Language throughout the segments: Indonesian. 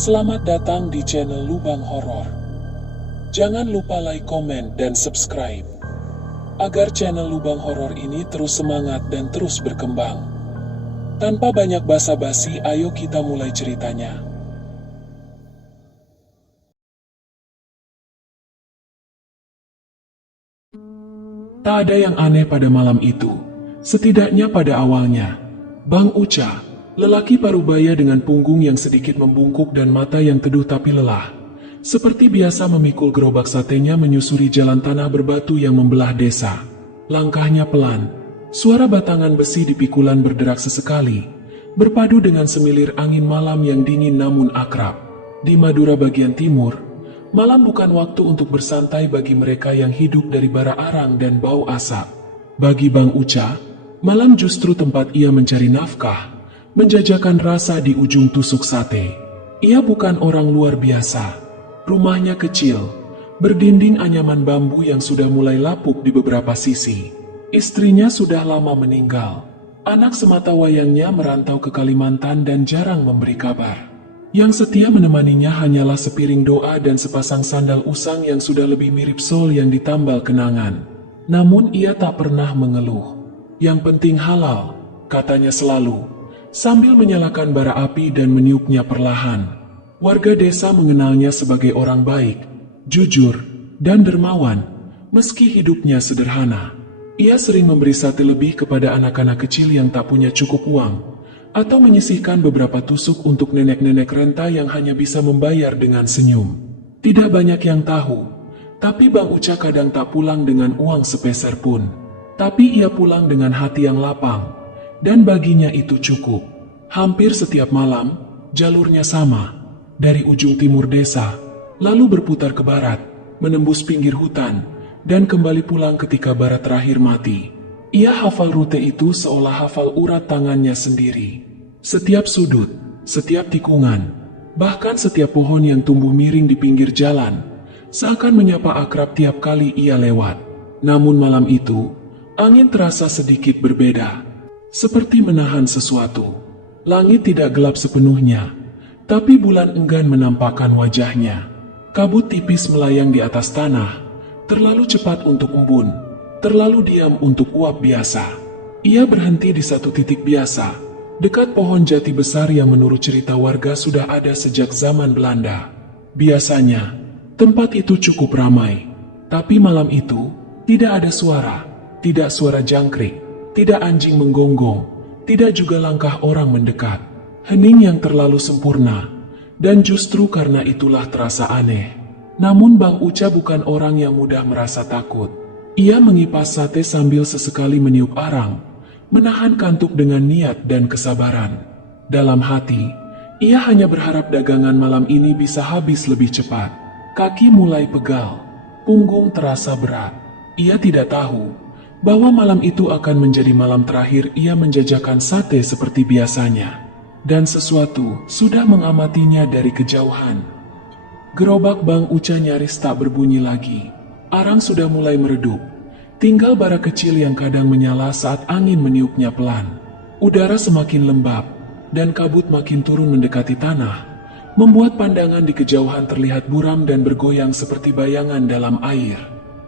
Selamat datang di channel Lubang Horor. Jangan lupa like, komen, dan subscribe agar channel Lubang Horor ini terus semangat dan terus berkembang. Tanpa banyak basa-basi, ayo kita mulai ceritanya. Tak ada yang aneh pada malam itu, setidaknya pada awalnya. Bang Uca, lelaki parubaya dengan punggung yang sedikit membungkuk dan mata yang teduh tapi lelah, seperti biasa memikul gerobak satenya menyusuri jalan tanah berbatu yang membelah desa. Langkahnya pelan, suara batangan besi di pikulan berderak sesekali, berpadu dengan semilir angin malam yang dingin namun akrab. Di Madura bagian timur, malam bukan waktu untuk bersantai bagi mereka yang hidup dari bara arang dan bau asap. Bagi Bang Uca, malam justru tempat ia mencari nafkah, menjajakan rasa di ujung tusuk sate. Ia bukan orang luar biasa. Rumahnya kecil, berdinding anyaman bambu yang sudah mulai lapuk di beberapa sisi. Istrinya sudah lama meninggal. Anak semata wayangnya merantau ke Kalimantan dan jarang memberi kabar. Yang setia menemaninya hanyalah sepiring doa dan sepasang sandal usang yang sudah lebih mirip sol yang ditambal kenangan. Namun ia tak pernah mengeluh. Yang penting halal, katanya selalu, sambil menyalakan bara api dan meniupnya perlahan. Warga desa mengenalnya sebagai orang baik, jujur, dan dermawan, meski hidupnya sederhana. Ia sering memberi sate lebih kepada anak-anak kecil yang tak punya cukup uang, atau menyisihkan beberapa tusuk untuk nenek-nenek renta yang hanya bisa membayar dengan senyum. Tidak banyak yang tahu, tapi Bang Uca kadang tak pulang dengan uang sepeser pun. Tapi ia pulang dengan hati yang lapang, dan baginya itu cukup. Hampir setiap malam, jalurnya sama, dari ujung timur desa, lalu berputar ke barat, menembus pinggir hutan, dan kembali pulang ketika barat terakhir mati. Ia hafal rute itu seolah hafal urat tangannya sendiri. Setiap sudut, setiap tikungan, bahkan setiap pohon yang tumbuh miring di pinggir jalan, seakan menyapa akrab tiap kali ia lewat. Namun malam itu, angin terasa sedikit berbeda, seperti menahan sesuatu. Langit tidak gelap sepenuhnya, tapi bulan enggan menampakkan wajahnya. Kabut tipis melayang di atas tanah, terlalu cepat untuk embun, terlalu diam untuk uap biasa. Ia berhenti di satu titik biasa, dekat pohon jati besar yang menurut cerita warga sudah ada sejak zaman Belanda. Biasanya, tempat itu cukup ramai, tapi malam itu tidak ada suara, tidak suara jangkrik, tidak anjing menggonggong, tidak juga langkah orang mendekat. Hening yang terlalu sempurna, dan justru karena itulah terasa aneh. Namun Bang Uca bukan orang yang mudah merasa takut. Ia mengipas sate sambil sesekali meniup arang, menahan kantuk dengan niat dan kesabaran. Dalam hati, ia hanya berharap dagangan malam ini bisa habis lebih cepat. Kaki mulai pegal, punggung terasa berat. Ia tidak tahu bahwa malam itu akan menjadi malam terakhir ia menjajakan sate seperti biasanya. Dan sesuatu sudah mengamatinya dari kejauhan. Gerobak Bang Uca nyaris tak berbunyi lagi. Arang sudah mulai meredup, tinggal bara kecil yang kadang menyala saat angin meniupnya pelan. Udara semakin lembab, dan kabut makin turun mendekati tanah, membuat pandangan di kejauhan terlihat buram dan bergoyang seperti bayangan dalam air.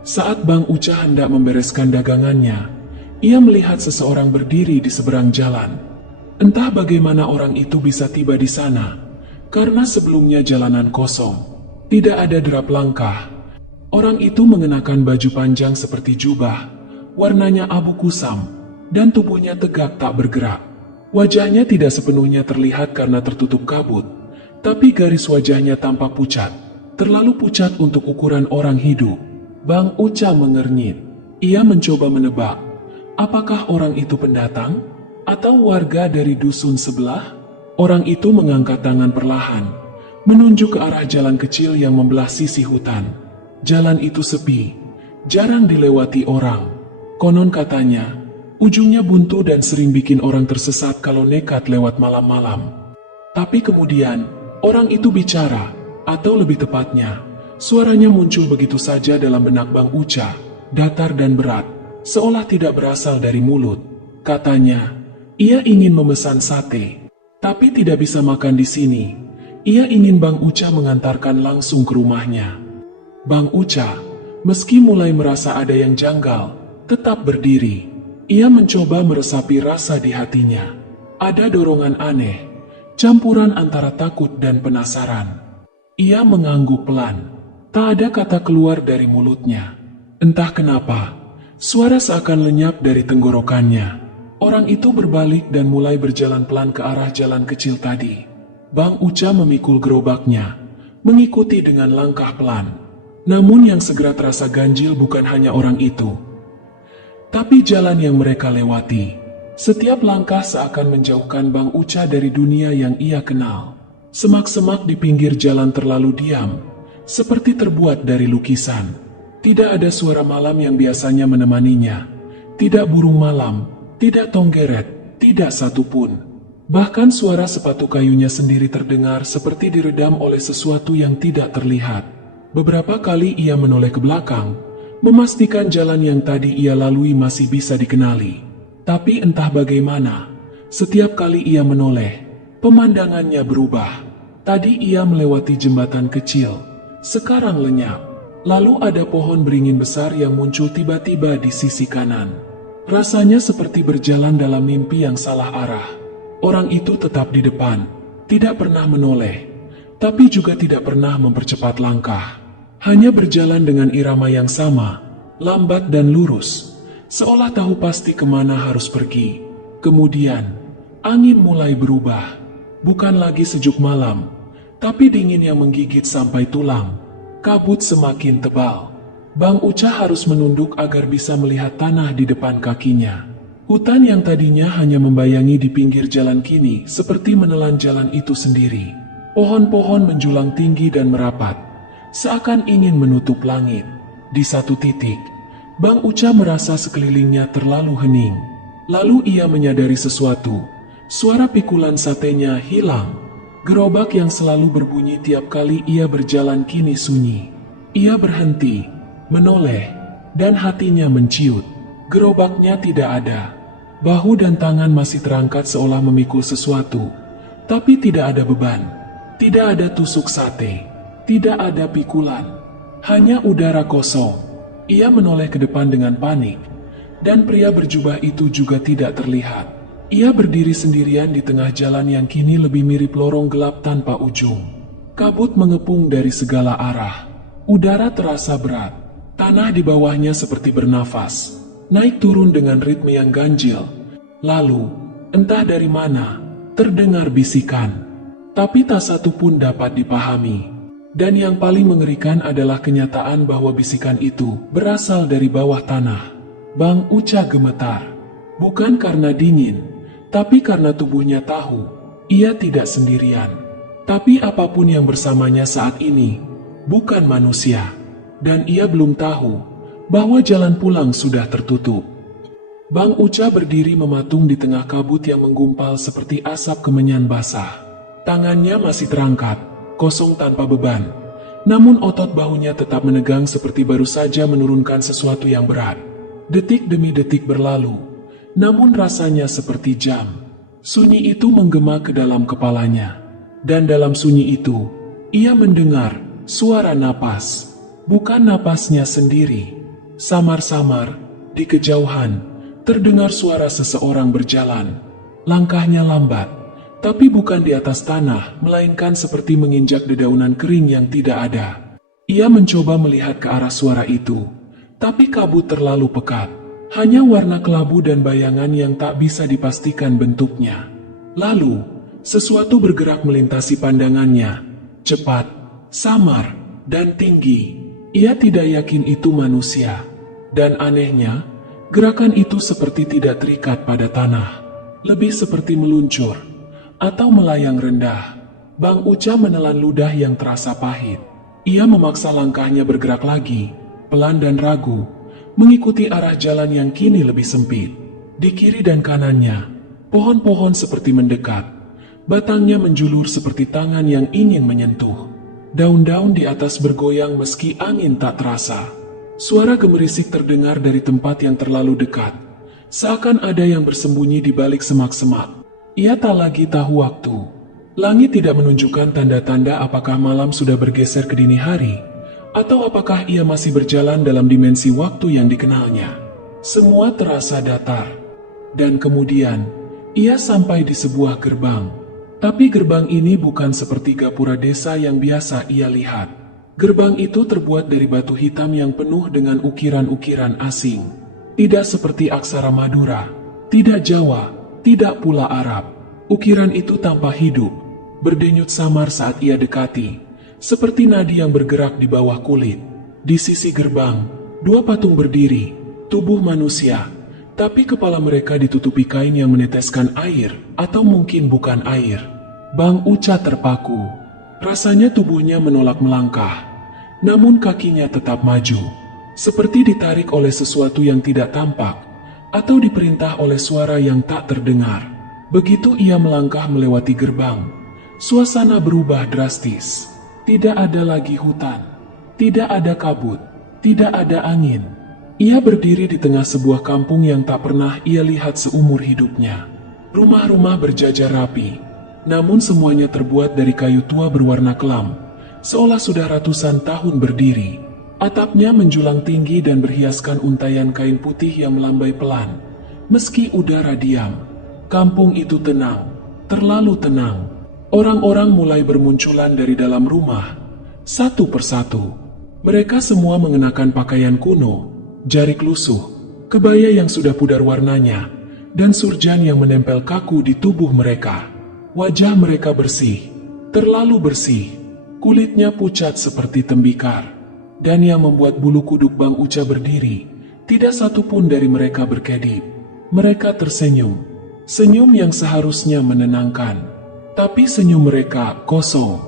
Saat Bang Uca hendak membereskan dagangannya, ia melihat seseorang berdiri di seberang jalan. Entah bagaimana orang itu bisa tiba di sana, karena sebelumnya jalanan kosong, tidak ada derap langkah. Orang itu mengenakan baju panjang seperti jubah, warnanya abu kusam, dan tubuhnya tegak tak bergerak. Wajahnya tidak sepenuhnya terlihat karena tertutup kabut, tapi garis wajahnya tampak pucat, terlalu pucat untuk ukuran orang hidup. Bang Uca mengernyit. Ia mencoba menebak, apakah orang itu pendatang, atau warga dari dusun sebelah? Orang itu mengangkat tangan perlahan, menunjuk ke arah jalan kecil yang membelah sisi hutan. Jalan itu sepi, jarang dilewati orang. Konon katanya, ujungnya buntu dan sering bikin orang tersesat kalau nekat lewat malam-malam. Tapi kemudian, orang itu bicara, atau lebih tepatnya, suaranya muncul begitu saja dalam benak Bang Uca, datar dan berat, seolah tidak berasal dari mulut. Katanya, ia ingin memesan sate, tapi tidak bisa makan di sini. Ia ingin Bang Uca mengantarkan langsung ke rumahnya. Bang Uca, meski mulai merasa ada yang janggal, tetap berdiri. Ia mencoba meresapi rasa di hatinya. Ada dorongan aneh, campuran antara takut dan penasaran. Ia mengangguk pelan. Tak ada kata keluar dari mulutnya. Entah kenapa, suara seakan lenyap dari tenggorokannya. Orang itu berbalik dan mulai berjalan pelan ke arah jalan kecil tadi. Bang Uca memikul gerobaknya, mengikuti dengan langkah pelan. Namun yang segera terasa ganjil bukan hanya orang itu, tapi jalan yang mereka lewati. Setiap langkah seakan menjauhkan Bang Uca dari dunia yang ia kenal. Semak-semak di pinggir jalan terlalu diam, seperti terbuat dari lukisan. Tidak ada suara malam yang biasanya menemaninya. Tidak burung malam, tidak tonggeret, tidak satupun. Bahkan suara sepatu kayunya sendiri terdengar seperti diredam oleh sesuatu yang tidak terlihat. Beberapa kali ia menoleh ke belakang, memastikan jalan yang tadi ia lalui masih bisa dikenali. Tapi entah bagaimana, setiap kali ia menoleh, pemandangannya berubah. Tadi ia melewati jembatan kecil, sekarang lenyap. Lalu ada pohon beringin besar yang muncul tiba-tiba di sisi kanan. Rasanya seperti berjalan dalam mimpi yang salah arah. Orang itu tetap di depan, tidak pernah menoleh, tapi juga tidak pernah mempercepat langkah. Hanya berjalan dengan irama yang sama, lambat dan lurus, seolah tahu pasti kemana harus pergi. Kemudian, angin mulai berubah. Bukan lagi sejuk malam, tapi dingin yang menggigit sampai tulang. Kabut semakin tebal. Bang Uca harus menunduk agar bisa melihat tanah di depan kakinya. Hutan yang tadinya hanya membayangi di pinggir jalan kini seperti menelan jalan itu sendiri. Pohon-pohon menjulang tinggi dan merapat, seakan ingin menutup langit. Di satu titik, Bang Uca merasa sekelilingnya terlalu hening. Lalu ia menyadari sesuatu. Suara pikulan satenya hilang. Gerobak yang selalu berbunyi tiap kali ia berjalan kini sunyi. Ia berhenti, menoleh, dan hatinya menciut. Gerobaknya tidak ada. Bahu dan tangan masih terangkat seolah memikul sesuatu. Tapi tidak ada beban. Tidak ada tusuk sate. Tidak ada pikulan. Hanya udara kosong. Ia menoleh ke depan dengan panik. Dan pria berjubah itu juga tidak terlihat. Ia berdiri sendirian di tengah jalan yang kini lebih mirip lorong gelap tanpa ujung. Kabut mengepung dari segala arah. Udara terasa berat. Tanah di bawahnya seperti bernafas, naik turun dengan ritme yang ganjil. Lalu, entah dari mana, terdengar bisikan. Tapi tak satu pun dapat dipahami. Dan yang paling mengerikan adalah kenyataan bahwa bisikan itu berasal dari bawah tanah. Bang Uca gemetar. Bukan karena dingin, tapi karena tubuhnya tahu, ia tidak sendirian. Tapi apapun yang bersamanya saat ini, bukan manusia. Dan ia belum tahu bahwa jalan pulang sudah tertutup. Bang Uca berdiri mematung di tengah kabut yang menggumpal seperti asap kemenyan basah. Tangannya masih terangkat, kosong tanpa beban. Namun otot bahunya tetap menegang seperti baru saja menurunkan sesuatu yang berat. Detik demi detik berlalu, namun rasanya seperti jam. Sunyi itu menggema ke dalam kepalanya. Dan dalam sunyi itu, ia mendengar suara napas. Bukan napasnya sendiri. Samar-samar, di kejauhan, terdengar suara seseorang berjalan. Langkahnya lambat, tapi bukan di atas tanah, melainkan seperti menginjak dedaunan kering yang tidak ada. Ia mencoba melihat ke arah suara itu, tapi kabut terlalu pekat. Hanya warna kelabu dan bayangan yang tak bisa dipastikan bentuknya. Lalu, sesuatu bergerak melintasi pandangannya. Cepat, samar, dan tinggi. Ia tidak yakin itu manusia. Dan anehnya, gerakan itu seperti tidak terikat pada tanah. Lebih seperti meluncur, atau melayang rendah. Bang Uca menelan ludah yang terasa pahit. Ia memaksa langkahnya bergerak lagi, pelan dan ragu, mengikuti arah jalan yang kini lebih sempit. Di kiri dan kanannya, pohon-pohon seperti mendekat. Batangnya menjulur seperti tangan yang ingin menyentuh. Daun-daun di atas bergoyang meski angin tak terasa. Suara gemerisik terdengar dari tempat yang terlalu dekat. Seakan ada yang bersembunyi di balik semak-semak. Ia tak lagi tahu waktu. Langit tidak menunjukkan tanda-tanda apakah malam sudah bergeser ke dini hari, atau apakah ia masih berjalan dalam dimensi waktu yang dikenalnya. Semua terasa datar. Dan kemudian, ia sampai di sebuah gerbang. Tapi gerbang ini bukan seperti gapura desa yang biasa ia lihat. Gerbang itu terbuat dari batu hitam yang penuh dengan ukiran-ukiran asing. Tidak seperti aksara Madura, tidak Jawa, tidak pula Arab. Ukiran itu tanpa hidup, berdenyut samar saat ia dekati, seperti nadi yang bergerak di bawah kulit. Di sisi gerbang, dua patung berdiri, tubuh manusia, tapi kepala mereka ditutupi kain yang meneteskan air, atau mungkin bukan air. Bang Uca terpaku. Rasanya tubuhnya menolak melangkah, namun kakinya tetap maju, seperti ditarik oleh sesuatu yang tidak tampak, atau diperintah oleh suara yang tak terdengar. Begitu ia melangkah melewati gerbang, suasana berubah drastis. Tidak ada lagi hutan, tidak ada kabut, tidak ada angin. Ia berdiri di tengah sebuah kampung yang tak pernah ia lihat seumur hidupnya. Rumah-rumah berjajar rapi, namun semuanya terbuat dari kayu tua berwarna kelam, seolah sudah ratusan tahun berdiri. Atapnya menjulang tinggi dan berhiaskan untayan kain putih yang melambai pelan. Meski udara diam, kampung itu tenang, terlalu tenang. Orang-orang mulai bermunculan dari dalam rumah, satu persatu. Mereka semua mengenakan pakaian kuno, jarik lusuh, kebaya yang sudah pudar warnanya, dan surjan yang menempel kaku di tubuh mereka. Wajah mereka bersih, terlalu bersih, kulitnya pucat seperti tembikar, dan yang membuat bulu kuduk Bang Uca berdiri, tidak satu pun dari mereka berkedip. Mereka tersenyum, senyum yang seharusnya menenangkan, tapi senyum mereka kosong.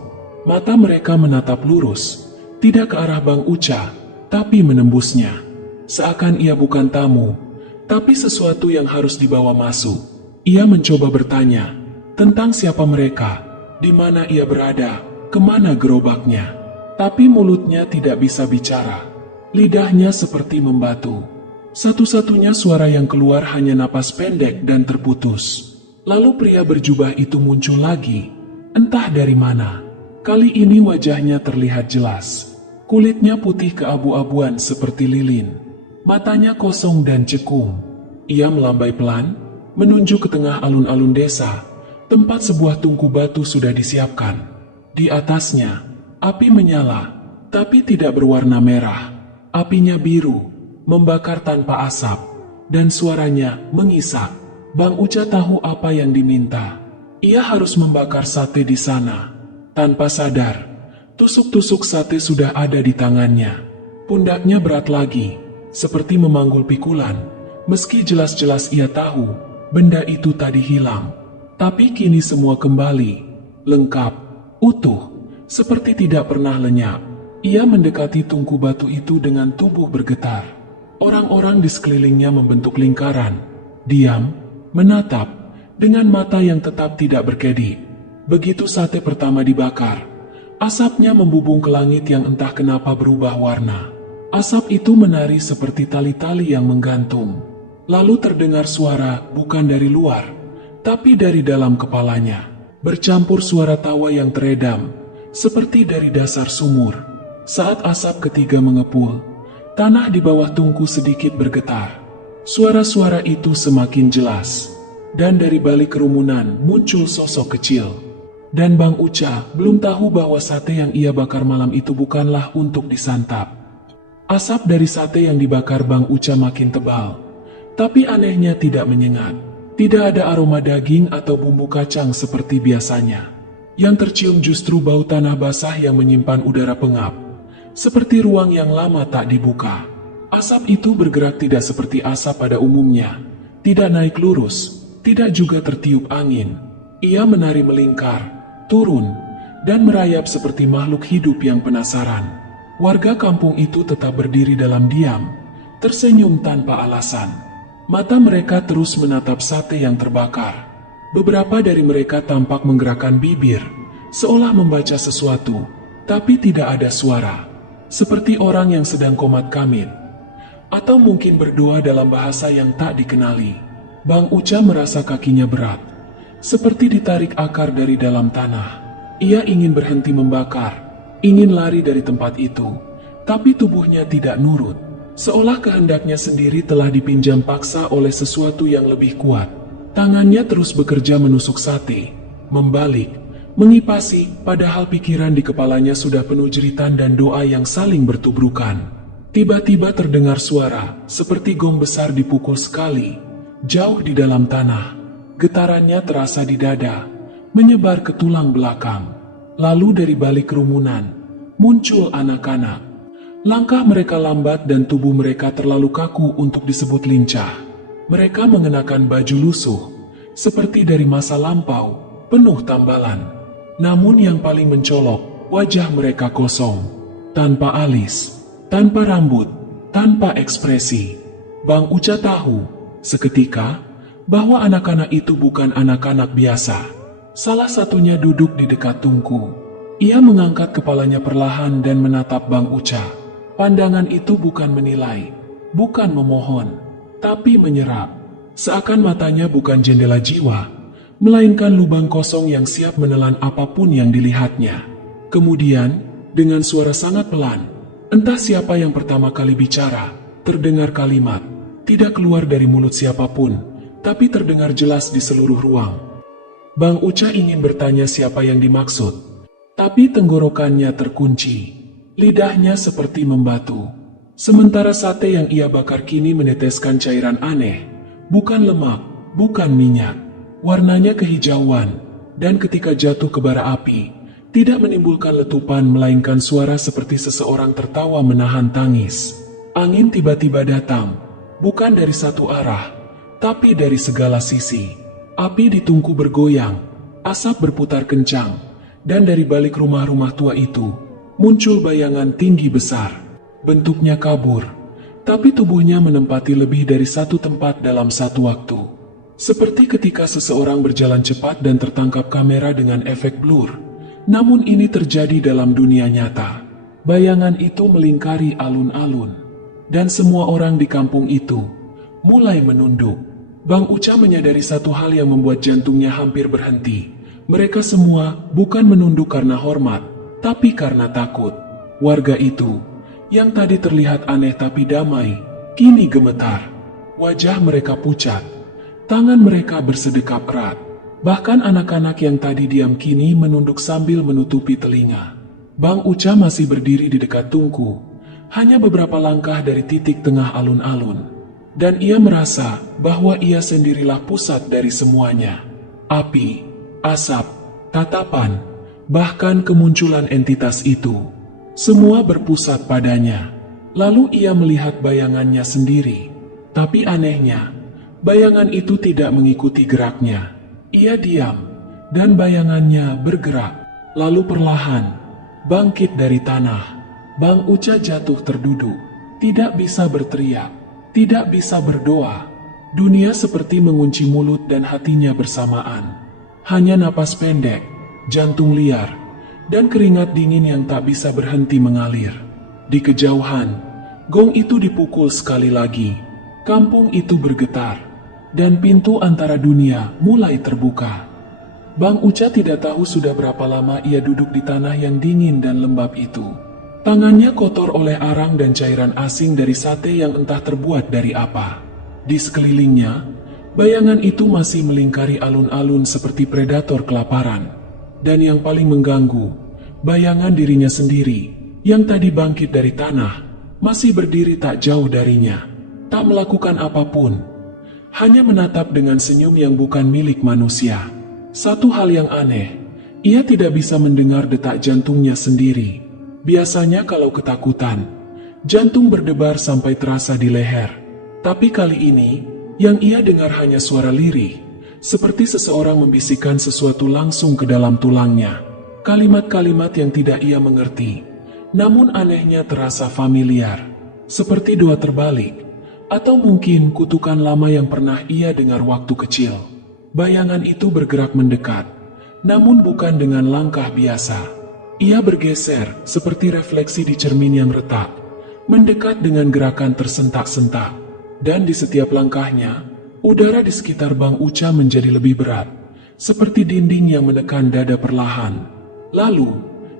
Mata mereka menatap lurus, tidak ke arah Bang Uca, tapi menembusnya. Seakan ia bukan tamu, tapi sesuatu yang harus dibawa masuk. Ia mencoba bertanya tentang siapa mereka, di mana ia berada, kemana gerobaknya. Tapi mulutnya tidak bisa bicara. Lidahnya seperti membatu. Satu-satunya suara yang keluar hanya napas pendek dan terputus. Lalu pria berjubah itu muncul lagi, entah dari mana. Kali ini wajahnya terlihat jelas. Kulitnya putih keabu-abuan seperti lilin. Matanya kosong dan cekung. Ia melambai pelan, menunjuk ke tengah alun-alun desa, tempat sebuah tungku batu sudah disiapkan. Di atasnya, api menyala, tapi tidak berwarna merah. Apinya biru, membakar tanpa asap, dan suaranya mengisak. Bang Uca tahu apa yang diminta. Ia harus membakar sate di sana. Tanpa sadar, tusuk-tusuk sate sudah ada di tangannya. Pundaknya berat lagi, seperti memanggul pikulan. Meski jelas-jelas ia tahu, benda itu tadi hilang. Tapi kini semua kembali, lengkap, utuh, seperti tidak pernah lenyap. Ia mendekati tungku batu itu dengan tubuh bergetar. Orang-orang di sekelilingnya membentuk lingkaran, diam, menatap, dengan mata yang tetap tidak berkedip. Begitu sate pertama dibakar, asapnya membubung ke langit yang entah kenapa berubah warna. Asap itu menari seperti tali-tali yang menggantung. Lalu terdengar suara bukan dari luar, tapi dari dalam kepalanya. Bercampur suara tawa yang teredam, seperti dari dasar sumur. Saat asap ketiga mengepul, tanah di bawah tungku sedikit bergetar. Suara-suara itu semakin jelas, dan dari balik kerumunan muncul sosok kecil. Dan Bang Uca belum tahu bahwa sate yang ia bakar malam itu bukanlah untuk disantap. Asap dari sate yang dibakar Bang Uca makin tebal, tapi anehnya tidak menyengat. Tidak ada aroma daging atau bumbu kacang seperti biasanya. Yang tercium justru bau tanah basah yang menyimpan udara pengap, seperti ruang yang lama tak dibuka. Asap itu bergerak tidak seperti asap pada umumnya, tidak naik lurus, tidak juga tertiup angin. Ia menari melingkar, turun, dan merayap seperti makhluk hidup yang penasaran. Warga kampung itu tetap berdiri dalam diam, tersenyum tanpa alasan. Mata mereka terus menatap sate yang terbakar. Beberapa dari mereka tampak menggerakkan bibir, seolah membaca sesuatu, tapi tidak ada suara. Seperti orang yang sedang komat kamit, atau mungkin berdoa dalam bahasa yang tak dikenali. Bang Uca merasa kakinya berat, seperti ditarik akar dari dalam tanah. Ia ingin berhenti membakar, ingin lari dari tempat itu, tapi tubuhnya tidak nurut. Seolah kehendaknya sendiri telah dipinjam paksa oleh sesuatu yang lebih kuat. Tangannya terus bekerja menusuk sate, membalik, mengipasi, padahal pikiran di kepalanya sudah penuh jeritan dan doa yang saling bertubrukan. Tiba-tiba terdengar suara, seperti gong besar dipukul sekali, jauh di dalam tanah. Getarannya terasa di dada, menyebar ke tulang belakang. Lalu dari balik kerumunan, muncul anak-anak. Langkah mereka lambat dan tubuh mereka terlalu kaku untuk disebut lincah. Mereka mengenakan baju lusuh, seperti dari masa lampau, penuh tambalan. Namun yang paling mencolok, wajah mereka kosong, tanpa alis, tanpa rambut, tanpa ekspresi. Bang Uca tahu, seketika, bahwa anak-anak itu bukan anak-anak biasa. Salah satunya duduk di dekat Tungku. Ia mengangkat kepalanya perlahan dan menatap Bang Uca. Pandangan itu bukan menilai, bukan memohon, tapi menyerap. Seakan matanya bukan jendela jiwa, melainkan lubang kosong yang siap menelan apapun yang dilihatnya. Kemudian, dengan suara sangat pelan, entah siapa yang pertama kali bicara, terdengar kalimat, tidak keluar dari mulut siapapun, tapi terdengar jelas di seluruh ruang. Bang Uca ingin bertanya siapa yang dimaksud, tapi tenggorokannya terkunci. Lidahnya seperti membatu. Sementara sate yang ia bakar kini meneteskan cairan aneh. Bukan lemak, bukan minyak. Warnanya kehijauan. Dan ketika jatuh ke bara api, tidak menimbulkan letupan melainkan suara seperti seseorang tertawa menahan tangis. Angin tiba-tiba datang. Bukan dari satu arah, tapi dari segala sisi. Api di Tungku bergoyang. Asap berputar kencang. Dan dari balik rumah-rumah tua itu, muncul bayangan tinggi besar, bentuknya kabur, tapi tubuhnya menempati lebih dari satu tempat dalam satu waktu. Seperti ketika seseorang berjalan cepat dan tertangkap kamera dengan efek blur, namun ini terjadi dalam dunia nyata. Bayangan itu melingkari alun-alun, dan semua orang di kampung itu mulai menunduk. Bang Uca menyadari satu hal yang membuat jantungnya hampir berhenti. Mereka semua bukan menunduk karena hormat, tapi karena takut. Warga itu, yang tadi terlihat aneh tapi damai, kini gemetar. Wajah mereka pucat, tangan mereka bersedekap erat. Bahkan anak-anak yang tadi diam kini menunduk sambil menutupi telinga. Bang Uca masih berdiri di dekat Tungku, hanya beberapa langkah dari titik tengah alun-alun. Dan ia merasa bahwa ia sendirilah pusat dari semuanya. Api, asap, tatapan, bahkan kemunculan entitas itu, semua berpusat padanya. Lalu ia melihat bayangannya sendiri. Tapi anehnya, bayangan itu tidak mengikuti geraknya. Ia diam, dan bayangannya bergerak. Lalu perlahan, bangkit dari tanah. Bang Uca jatuh terduduk, tidak bisa berteriak, tidak bisa berdoa. Dunia seperti mengunci mulut dan hatinya bersamaan. Hanya napas pendek, jantung liar, dan keringat dingin yang tak bisa berhenti mengalir. Di kejauhan, gong itu dipukul sekali lagi. Kampung itu bergetar, dan pintu antara dunia mulai terbuka. Bang Uca tidak tahu sudah berapa lama ia duduk di tanah yang dingin dan lembab itu. Tangannya kotor oleh arang dan cairan asing dari sate yang entah terbuat dari apa. Di sekelilingnya, bayangan itu masih melingkari alun-alun seperti predator kelaparan. Dan yang paling mengganggu, bayangan dirinya sendiri, yang tadi bangkit dari tanah, masih berdiri tak jauh darinya, tak melakukan apapun, hanya menatap dengan senyum yang bukan milik manusia. Satu hal yang aneh, ia tidak bisa mendengar detak jantungnya sendiri. Biasanya kalau ketakutan, jantung berdebar sampai terasa di leher. Tapi kali ini, yang ia dengar hanya suara lirih, seperti seseorang membisikkan sesuatu langsung ke dalam tulangnya. Kalimat-kalimat yang tidak ia mengerti, namun anehnya terasa familiar, seperti doa terbalik, atau mungkin kutukan lama yang pernah ia dengar waktu kecil. Bayangan itu bergerak mendekat, namun bukan dengan langkah biasa. Ia bergeser seperti refleksi di cermin yang retak, mendekat dengan gerakan tersentak-sentak, dan di setiap langkahnya, udara di sekitar Bang Uca menjadi lebih berat, seperti dinding yang menekan dada perlahan. Lalu,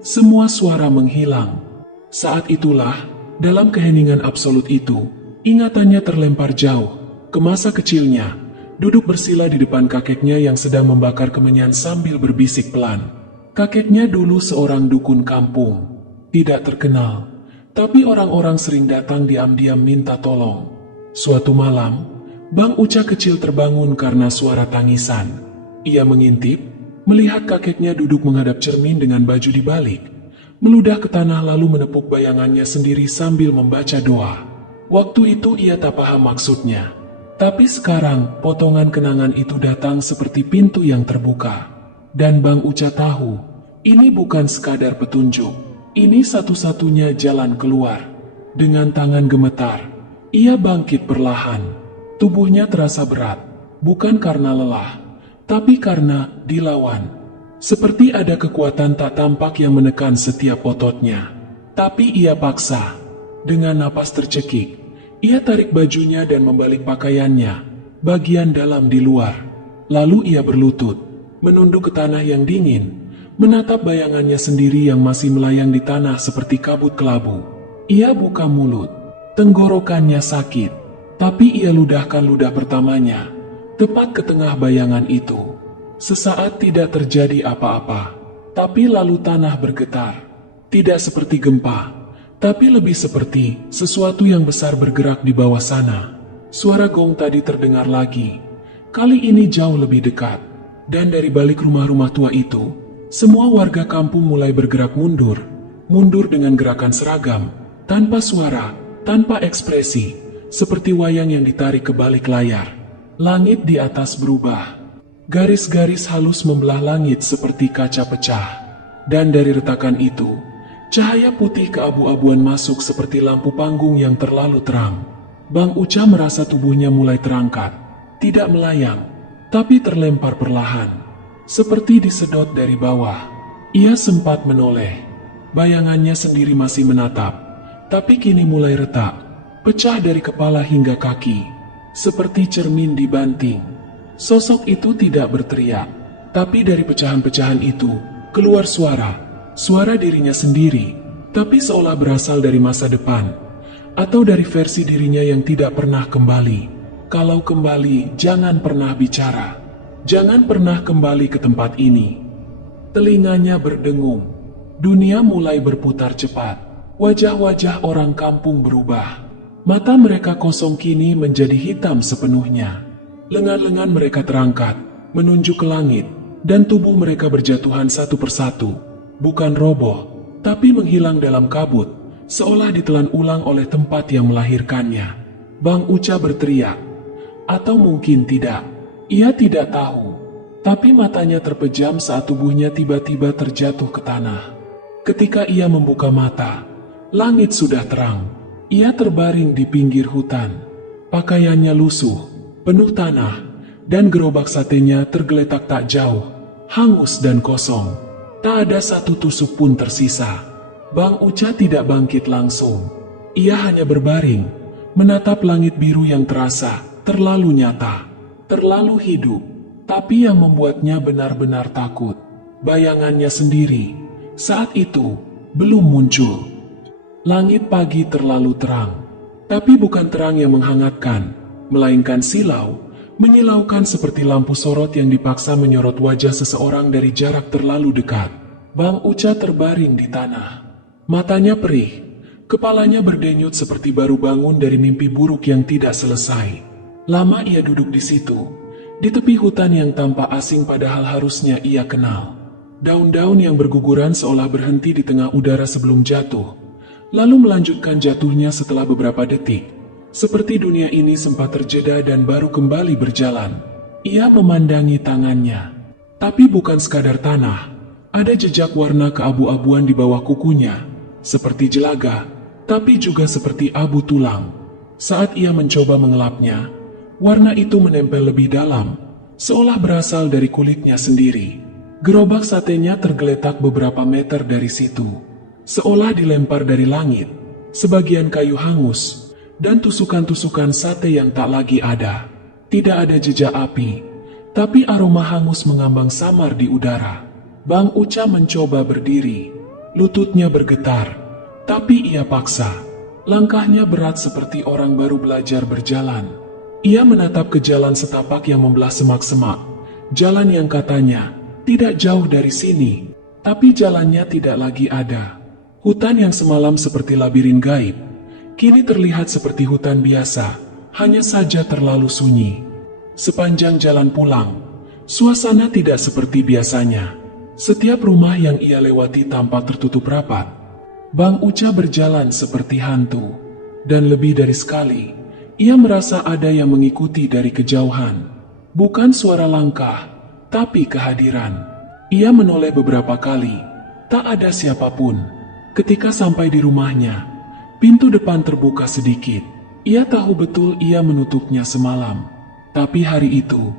semua suara menghilang. Saat itulah, dalam keheningan absolut itu, ingatannya terlempar jauh ke masa kecilnya, duduk bersila di depan kakeknya yang sedang membakar kemenyan sambil berbisik pelan. Kakeknya dulu seorang dukun kampung, tidak terkenal, tapi orang-orang sering datang diam-diam minta tolong. Suatu malam, Bang Uca kecil terbangun karena suara tangisan. Ia mengintip, melihat kakeknya duduk menghadap cermin dengan baju dibalik, meludah ke tanah lalu menepuk bayangannya sendiri sambil membaca doa. Waktu itu ia tak paham maksudnya, tapi sekarang potongan kenangan itu datang seperti pintu yang terbuka. Dan Bang Uca tahu, ini bukan sekadar petunjuk, ini satu-satunya jalan keluar. Dengan tangan gemetar, ia bangkit perlahan. Tubuhnya terasa berat, bukan karena lelah, tapi karena dilawan. Seperti ada kekuatan tak tampak yang menekan setiap ototnya. Tapi ia paksa. Dengan napas tercekik, ia tarik bajunya dan membalik pakaiannya, bagian dalam di luar. Lalu ia berlutut, menunduk ke tanah yang dingin, menatap bayangannya sendiri yang masih melayang di tanah seperti kabut kelabu. Ia buka mulut. Tenggorokannya sakit, tapi ia ludahkan ludah pertamanya, tepat ke tengah bayangan itu. Sesaat tidak terjadi apa-apa, tapi lalu tanah bergetar. Tidak seperti gempa, tapi lebih seperti sesuatu yang besar bergerak di bawah sana. Suara gong tadi terdengar lagi, kali ini jauh lebih dekat. Dan dari balik rumah-rumah tua itu, semua warga kampung mulai bergerak mundur dengan gerakan seragam, tanpa suara, tanpa ekspresi, seperti wayang yang ditarik ke balik layar. Langit di atas berubah. Garis-garis halus membelah langit seperti kaca pecah. Dan dari retakan itu, cahaya putih keabu-abuan masuk seperti lampu panggung yang terlalu terang. Bang Uca merasa tubuhnya mulai terangkat. Tidak melayang, tapi terlempar perlahan. Seperti disedot dari bawah. Ia sempat menoleh. Bayangannya sendiri masih menatap. Tapi kini mulai retak, pecah dari kepala hingga kaki, seperti cermin dibanting. Sosok itu tidak berteriak, tapi dari pecahan-pecahan itu, keluar suara dirinya sendiri, tapi seolah berasal dari masa depan, atau dari versi dirinya yang tidak pernah kembali. Kalau kembali, jangan pernah bicara, jangan pernah kembali ke tempat ini. Telinganya berdengung, dunia mulai berputar cepat. Wajah-wajah orang kampung berubah. Mata mereka kosong kini menjadi hitam sepenuhnya. Lengan-lengan mereka terangkat, menunjuk ke langit, dan tubuh mereka berjatuhan satu persatu. Bukan roboh, tapi menghilang dalam kabut, seolah ditelan ulang oleh tempat yang melahirkannya. Bang Uca berteriak. Atau mungkin tidak. Ia tidak tahu. Tapi matanya terpejam saat tubuhnya tiba-tiba terjatuh ke tanah. Ketika ia membuka mata, langit sudah terang. Ia terbaring di pinggir hutan. Pakaiannya lusuh, penuh tanah, dan gerobak satenya tergeletak tak jauh, hangus dan kosong. Tak ada satu tusuk pun tersisa. Bang Uca tidak bangkit langsung. Ia hanya berbaring, menatap langit biru yang terasa terlalu nyata, terlalu hidup, tapi yang membuatnya benar-benar takut. Bayangannya sendiri, saat itu, belum muncul. Langit pagi terlalu terang, tapi bukan terang yang menghangatkan, melainkan silau, menyilaukan seperti lampu sorot yang dipaksa menyorot wajah seseorang dari jarak terlalu dekat. Bang Uca terbaring di tanah. Matanya perih, kepalanya berdenyut seperti baru bangun dari mimpi buruk yang tidak selesai. Lama ia duduk di situ, di tepi hutan yang tampak asing padahal harusnya ia kenal. Daun-daun yang berguguran seolah berhenti di tengah udara sebelum jatuh, lalu melanjutkan jatuhnya setelah beberapa detik. Seperti dunia ini sempat terjeda dan baru kembali berjalan. Ia memandangi tangannya. Tapi bukan sekadar tanah. Ada jejak warna keabu-abuan di bawah kukunya. Seperti jelaga, tapi juga seperti abu tulang. Saat ia mencoba mengelapnya, warna itu menempel lebih dalam, seolah berasal dari kulitnya sendiri. Gerobak satenya tergeletak beberapa meter dari situ. Seolah dilempar dari langit, sebagian kayu hangus, dan tusukan-tusukan sate yang tak lagi ada. Tidak ada jejak api, tapi aroma hangus mengambang samar di udara. Bang Uca mencoba berdiri, lututnya bergetar, tapi ia paksa. Langkahnya berat seperti orang baru belajar berjalan. Ia menatap ke jalan setapak yang membelah semak-semak, jalan yang katanya tidak jauh dari sini, tapi jalannya tidak lagi ada. Hutan yang semalam seperti labirin gaib, kini terlihat seperti hutan biasa, hanya saja terlalu sunyi. Sepanjang jalan pulang, suasana tidak seperti biasanya. Setiap rumah yang ia lewati tampak tertutup rapat. Bang Uca berjalan seperti hantu, dan lebih dari sekali, ia merasa ada yang mengikuti dari kejauhan. Bukan suara langkah, tapi kehadiran. Ia menoleh beberapa kali, tak ada siapapun. Ketika sampai di rumahnya, pintu depan terbuka sedikit. Ia tahu betul ia menutupnya semalam. Tapi hari itu,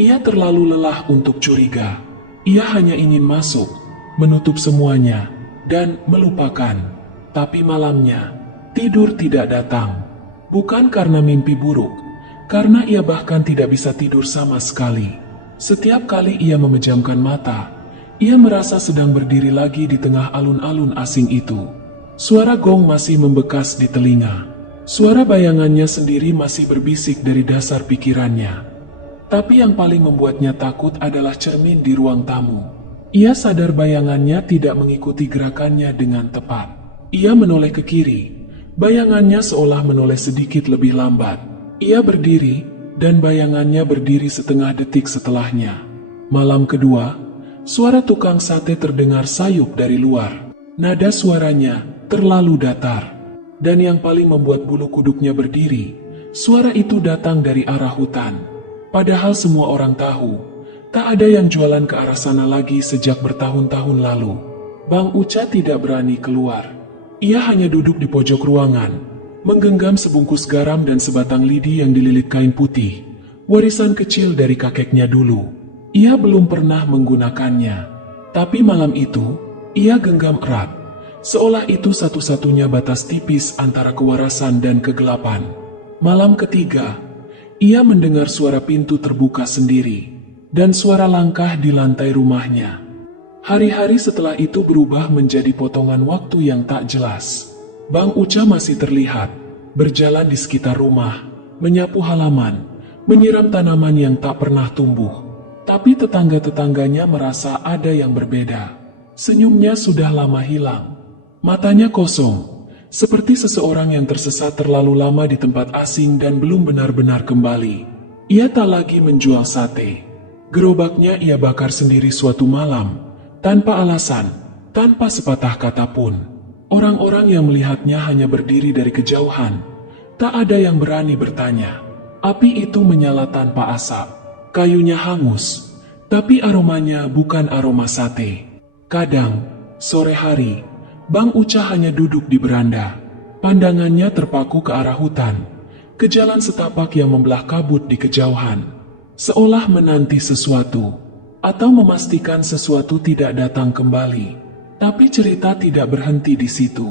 ia terlalu lelah untuk curiga. Ia hanya ingin masuk, menutup semuanya, dan melupakan. Tapi malamnya, tidur tidak datang. Bukan karena mimpi buruk, karena ia bahkan tidak bisa tidur sama sekali. Setiap kali ia memejamkan mata, ia merasa sedang berdiri lagi di tengah alun-alun asing itu. Suara gong masih membekas di telinga. Suara bayangannya sendiri masih berbisik dari dasar pikirannya. Tapi yang paling membuatnya takut adalah cermin di ruang tamu. Ia sadar bayangannya tidak mengikuti gerakannya dengan tepat. Ia menoleh ke kiri. Bayangannya seolah menoleh sedikit lebih lambat. Ia berdiri, dan bayangannya berdiri setengah detik setelahnya. Malam kedua, suara tukang sate terdengar sayup dari luar. Nada suaranya terlalu datar. Dan yang paling membuat bulu kuduknya berdiri, suara itu datang dari arah hutan. Padahal semua orang tahu, tak ada yang jualan ke arah sana lagi sejak bertahun-tahun lalu. Bang Uca tidak berani keluar. Ia hanya duduk di pojok ruangan, menggenggam sebungkus garam dan sebatang lidi yang dililit kain putih, warisan kecil dari kakeknya dulu. Ia belum pernah menggunakannya. Tapi malam itu, ia genggam erat. Seolah itu satu-satunya batas tipis antara kewarasan dan kegelapan. Malam ketiga, ia mendengar suara pintu terbuka sendiri, dan suara langkah di lantai rumahnya. Hari-hari setelah itu berubah menjadi potongan waktu yang tak jelas. Bang Uca masih terlihat, berjalan di sekitar rumah, menyapu halaman, menyiram tanaman yang tak pernah tumbuh. Tapi tetangga-tetangganya merasa ada yang berbeda. Senyumnya sudah lama hilang. Matanya kosong, seperti seseorang yang tersesat terlalu lama di tempat asing dan belum benar-benar kembali. Ia tak lagi menjual sate. Gerobaknya ia bakar sendiri suatu malam, tanpa alasan, tanpa sepatah kata pun. Orang-orang yang melihatnya hanya berdiri dari kejauhan. Tak ada yang berani bertanya. Api itu menyala tanpa asap. Kayunya hangus, tapi aromanya bukan aroma sate. Kadang, sore hari, Bang Uca hanya duduk di beranda. Pandangannya terpaku ke arah hutan, ke jalan setapak yang membelah kabut di kejauhan. Seolah menanti sesuatu, atau memastikan sesuatu tidak datang kembali. Tapi cerita tidak berhenti di situ.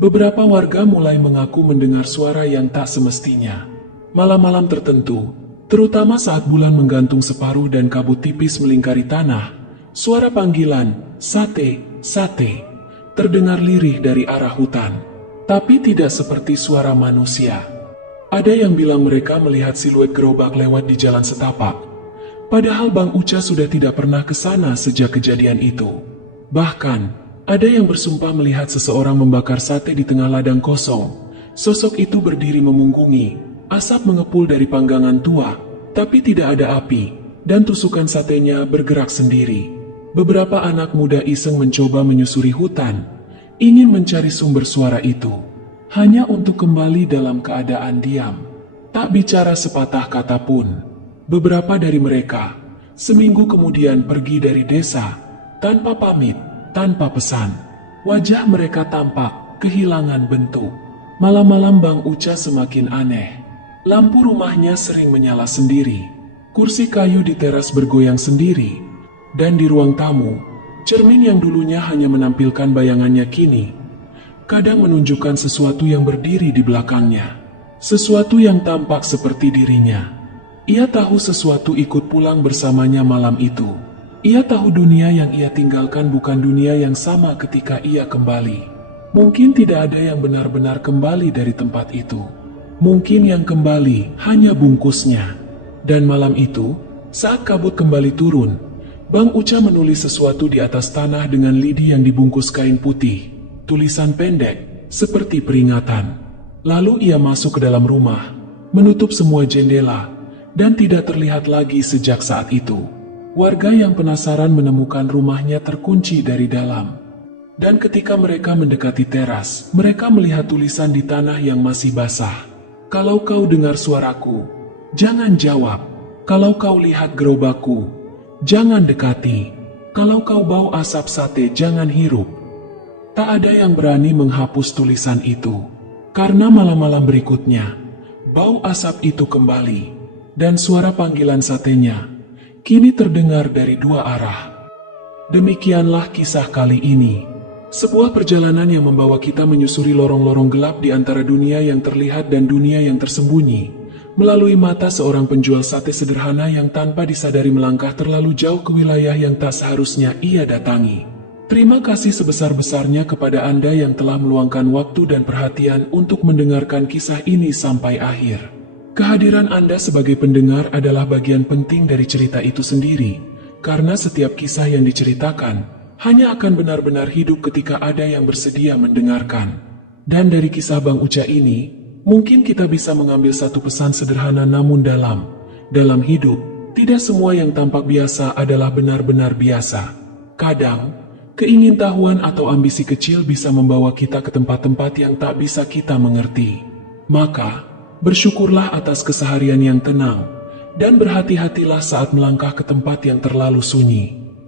Beberapa warga mulai mengaku mendengar suara yang tak semestinya. Malam-malam tertentu, terutama saat bulan menggantung separuh dan kabut tipis melingkari tanah, suara panggilan, "Sate, sate," terdengar lirih dari arah hutan, tapi tidak seperti suara manusia. Ada yang bilang mereka melihat siluet gerobak lewat di jalan setapak. Padahal Bang Uca sudah tidak pernah ke sana sejak kejadian itu. Bahkan, ada yang bersumpah melihat seseorang membakar sate di tengah ladang kosong. Sosok itu berdiri memunggungi, asap mengepul dari panggangan tua, tapi tidak ada api, dan tusukan satenya bergerak sendiri. Beberapa anak muda iseng mencoba menyusuri hutan, ingin mencari sumber suara itu, hanya untuk kembali dalam keadaan diam, tak bicara sepatah kata pun. Beberapa dari mereka, seminggu kemudian pergi dari desa, tanpa pamit, tanpa pesan. Wajah mereka tampak kehilangan bentuk. Malam-malam Bang Uca semakin aneh. Lampu rumahnya sering menyala sendiri, kursi kayu di teras bergoyang sendiri. Dan di ruang tamu, cermin yang dulunya hanya menampilkan bayangannya kini, kadang menunjukkan sesuatu yang berdiri di belakangnya. Sesuatu yang tampak seperti dirinya. Ia tahu sesuatu ikut pulang bersamanya malam itu. Ia tahu dunia yang ia tinggalkan bukan dunia yang sama ketika ia kembali. Mungkin tidak ada yang benar-benar kembali dari tempat itu. Mungkin yang kembali hanya bungkusnya. Dan malam itu, saat kabut kembali turun, Bang Uca menulis sesuatu di atas tanah dengan lidi yang dibungkus kain putih. Tulisan pendek, seperti peringatan. Lalu ia masuk ke dalam rumah, menutup semua jendela, dan tidak terlihat lagi sejak saat itu. Warga yang penasaran menemukan rumahnya terkunci dari dalam. Dan ketika mereka mendekati teras, mereka melihat tulisan di tanah yang masih basah. Kalau kau dengar suaraku, jangan jawab. Kalau kau lihat gerobakku, jangan dekati. Kalau kau bau asap sate, jangan hirup. Tak ada yang berani menghapus tulisan itu. Karena malam-malam berikutnya, bau asap itu kembali. Dan suara panggilan satenya kini terdengar dari dua arah. Demikianlah kisah kali ini. Sebuah perjalanan yang membawa kita menyusuri lorong-lorong gelap di antara dunia yang terlihat dan dunia yang tersembunyi. Melalui mata seorang penjual sate sederhana yang tanpa disadari melangkah terlalu jauh ke wilayah yang tak seharusnya ia datangi. Terima kasih sebesar-besarnya kepada Anda yang telah meluangkan waktu dan perhatian untuk mendengarkan kisah ini sampai akhir. Kehadiran Anda sebagai pendengar adalah bagian penting dari cerita itu sendiri, karena setiap kisah yang diceritakan hanya akan benar-benar hidup ketika ada yang bersedia mendengarkan. Dan dari kisah Bang Uca ini, mungkin kita bisa mengambil satu pesan sederhana namun dalam. Dalam hidup, tidak semua yang tampak biasa adalah benar-benar biasa. Kadang, keingintahuan atau ambisi kecil bisa membawa kita ke tempat-tempat yang tak bisa kita mengerti. Maka, bersyukurlah atas keseharian yang tenang, dan berhati-hatilah saat melangkah ke tempat yang terlalu sunyi.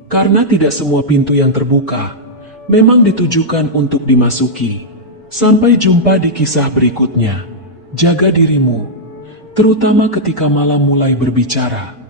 Karena tidak semua pintu yang terbuka memang ditujukan untuk dimasuki. Sampai jumpa di kisah berikutnya. Jaga dirimu, terutama ketika malam mulai berbicara.